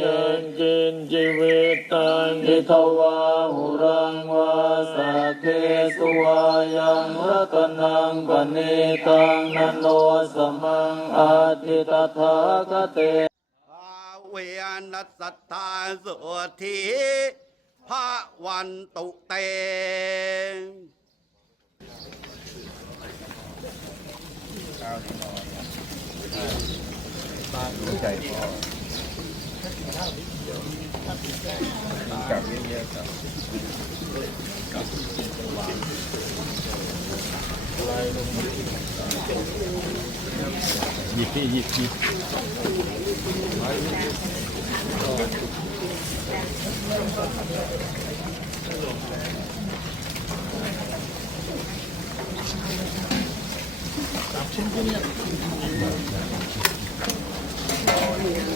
เจนจินจิเวตังอิทวาหุรังวาสะเทสวายังรัตนังปณิตังนโนสมังอาทิตถาคเตเวียนัสตาสุทีพระวันตุเตข้าวดีนอนบ้านใจพอกับเยอะๆกับกับวางลายลงยิบยิบยิบสามชิ้นก็เนี่ย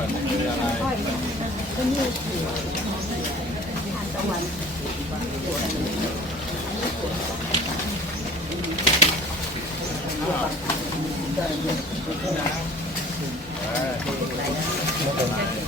กิดมีอะไรก็นี่คือทานตะวันได้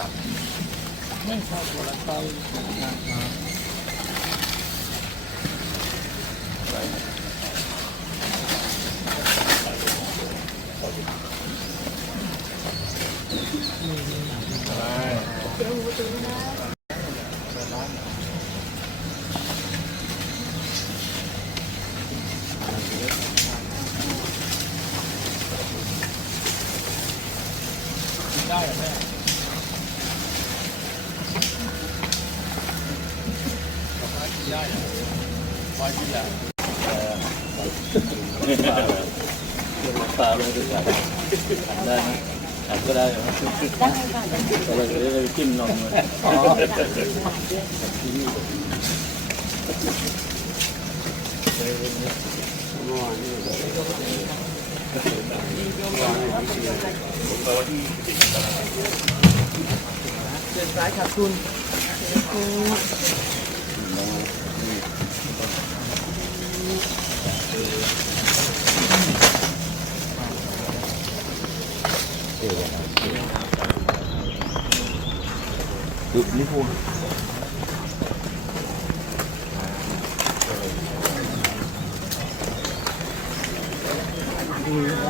ตัดนี่ชอบโบราณไปได้ไหมอัดก็ได้นะแต่เราจะได้จิ้มนมเลยเดินซ้ายค่ะคุณี่พูดอืม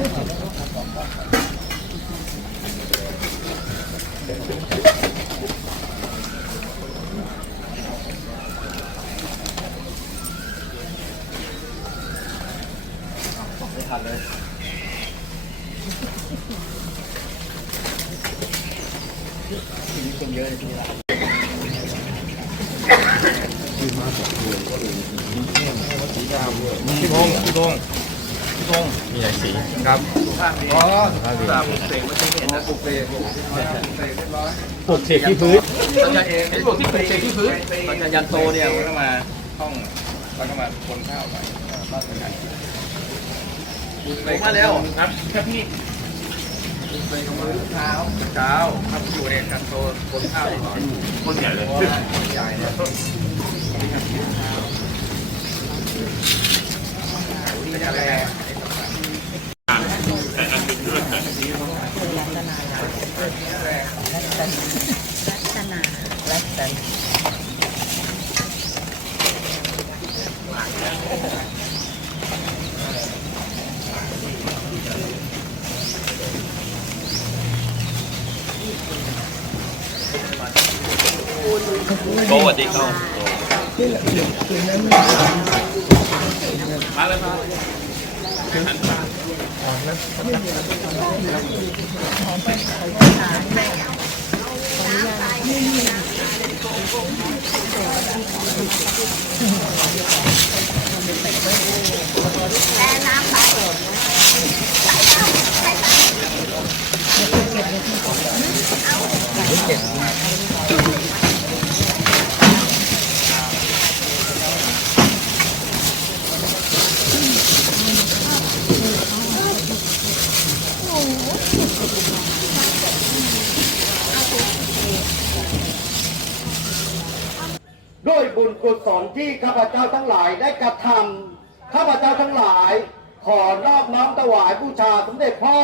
ทันเลยมีคนเยอะเลยที่ร้านชื่อมาสองตัวก็เลยมีแค่วัดสีดาวด้วยพี่พงศ์พี่พงศ์ทรงมีหลายสีครับอ๋ข้าปลูกเสกเมื่อกี้เห็นนะปลกเสกปลกเสกเรียบร้อยกเสกที่พื้นเห็นปลูกเสกที่พื้นปัญญาโตเนี่ยเข้ามาต้องมันก็มาคนข้าวไปบ้านเป็นไงมาแล้วครับครับนี่ขเช้าเช้าครับอยู่เนี่ับโตคนข้าวคนใหญ่เลยใหญ่เนี่ยนี่ครับเช้านี่จะแรงโกสวัสดีครับมาเลยครับแต่น้ำไปกุศลที่ข้าพเจ้าทั้งหลายได้กระทำ ข้าพเจ้าทั้งหลาย ขอรอบน้อมถวายบูชาสมเด็จพ่อ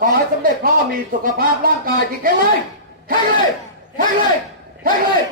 ขอให้สมเด็จพ่อมีสุขภาพร่างกายที่แข็งแรงแข็งแรงแข็งแรงแข็งแรง